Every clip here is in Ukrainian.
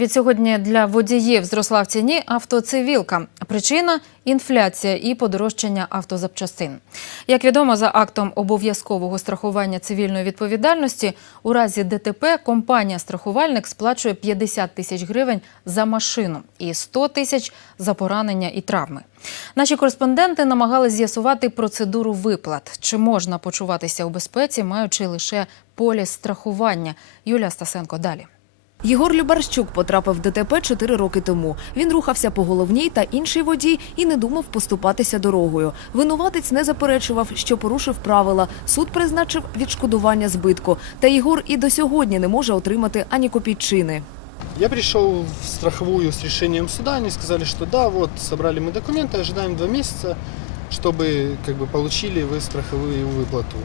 Відсьогодні для водіїв зросла в ціні автоцивілка. Причина інфляція і подорожчання автозапчастин. Як відомо, за актом обов'язкового страхування цивільної відповідальності, у разі ДТП компанія-страхувальник сплачує 50 тисяч гривень за машину і 100 тисяч за поранення і травми. Наші кореспонденти намагалися з'ясувати процедуру виплат. Чи можна почуватися у безпеці, маючи лише поліс страхування? Юлія Стасенко далі. Єгор Любарщук потрапив в ДТП чотири роки тому. Він рухався по головній та інший водій і не думав поступатися дорогою. Винуватець не заперечував, що порушив правила. Суд призначив відшкодування збитку. Та Єгор і до сьогодні не може отримати ані копійчини. Я пришел в страховую с решением суда, они сказали, что да, вот, собрали мы документы, ожидаем два месяца, чтобы как бы получили вы страховую выплату.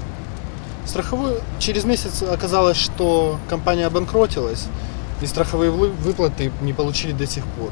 Страховую через месяц оказалось, что компания обанкротилась, и страховые вы- выплаты не получили до сих пор.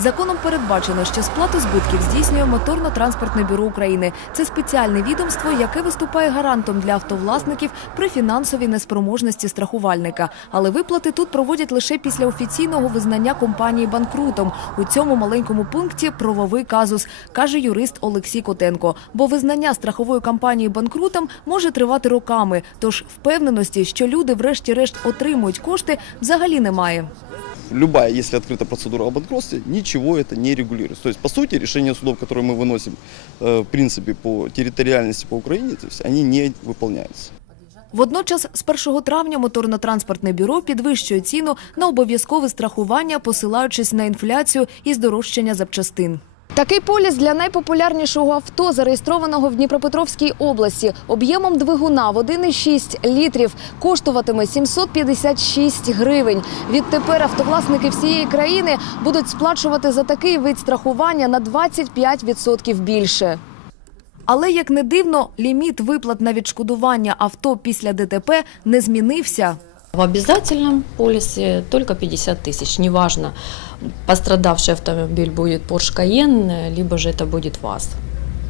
Законом передбачено, що сплату збитків здійснює моторно-транспортне бюро України. Це спеціальне відомство, яке виступає гарантом для автовласників при фінансовій неспроможності страхувальника. Але виплати тут проводять лише після офіційного визнання компанії банкрутом. У цьому маленькому пункті правовий казус, каже юрист Олексій Котенко. Бо визнання страхової компанії банкрутом може тривати роками. Тож впевненості, що люди врешті-решт отримують кошти, взагалі немає. любая, если открыта процедура о банкротстве, ничего это не регулируется. То есть, по сути, решения судов, которые мы выносим, э, в принципе, по территориальности по Украине, то есть, они не выполняются. Водночас з 1 травня моторно-транспортне бюро підвищує ціну на обов'язкове страхування, посилаючись на інфляцію і здорожчання запчастин. Такий поліс для найпопулярнішого авто, зареєстрованого в Дніпропетровській області, об'ємом двигуна в 1,6 літрів, коштуватиме 756 гривень. Відтепер автовласники всієї країни будуть сплачувати за такий вид страхування на 25% більше. Але як не дивно, ліміт виплат на відшкодування авто після ДТП не змінився. В обязательном полисе только 50 тысяч. Неважно, пострадавший автомобиль будет Porsche Cayenne, либо же это будет ВАЗ.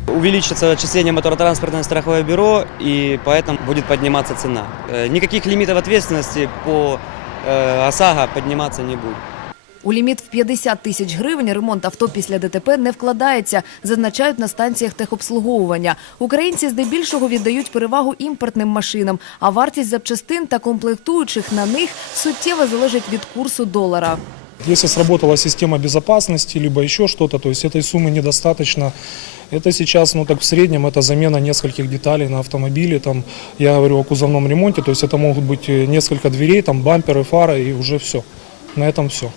увеличится отчисление моторотранспортное страховое бюро, и поэтому будет подниматься цена. Э, Никаких лимитов ответственности по э, ОСАГО подниматься не будет. У ліміт в 50 тисяч гривень ремонт авто після ДТП не вкладається, зазначають на станціях техобслуговування. Українці здебільшого віддають перевагу імпортним машинам, а вартість запчастин та комплектуючих на них суттєво залежить від курсу долара. Если сработала система безопасности, либо еще что-то, то есть этой суммы недостаточно. Это сейчас, ну так в среднем, это замена нескольких деталей на автомобиле. Там, я говорю о кузовном ремонте, то есть это могут быть э, несколько дверей, там бамперы, фары и уже все. На этом все.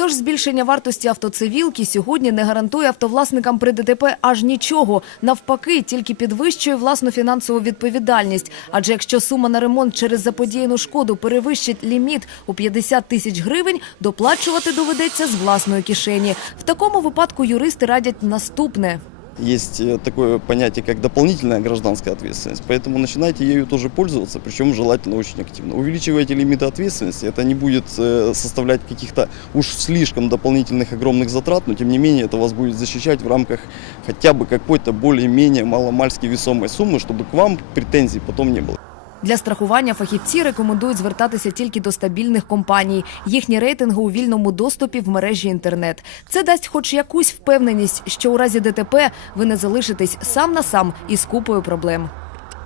Тож збільшення вартості автоцивілки сьогодні не гарантує автовласникам при ДТП аж нічого. Навпаки, тільки підвищує власну фінансову відповідальність. Адже якщо сума на ремонт через заподіяну шкоду перевищить ліміт у 50 тисяч гривень, доплачувати доведеться з власної кишені. В такому випадку юристи радять наступне. Есть э, такое понятие, как дополнительная гражданская ответственность, поэтому начинайте ею тоже пользоваться, причем желательно очень активно. Увеличивайте лимиты ответственности, это не будет э, составлять каких-то уж слишком дополнительных огромных затрат, но тем не менее это вас будет защищать в рамках хотя бы какой-то более-менее маломальски весомой суммы, чтобы к вам претензий потом не было. Для страхування фахівці рекомендують звертатися тільки до стабільних компаній. Їхні рейтинги у вільному доступі в мережі інтернет. Це дасть хоч якусь впевненість, що у разі ДТП ви не залишитесь сам на сам із купою проблем.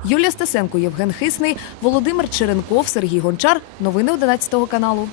Юлія Стасенко, Євген Хисний, Володимир Черенков, Сергій Гончар. Новини 11 каналу.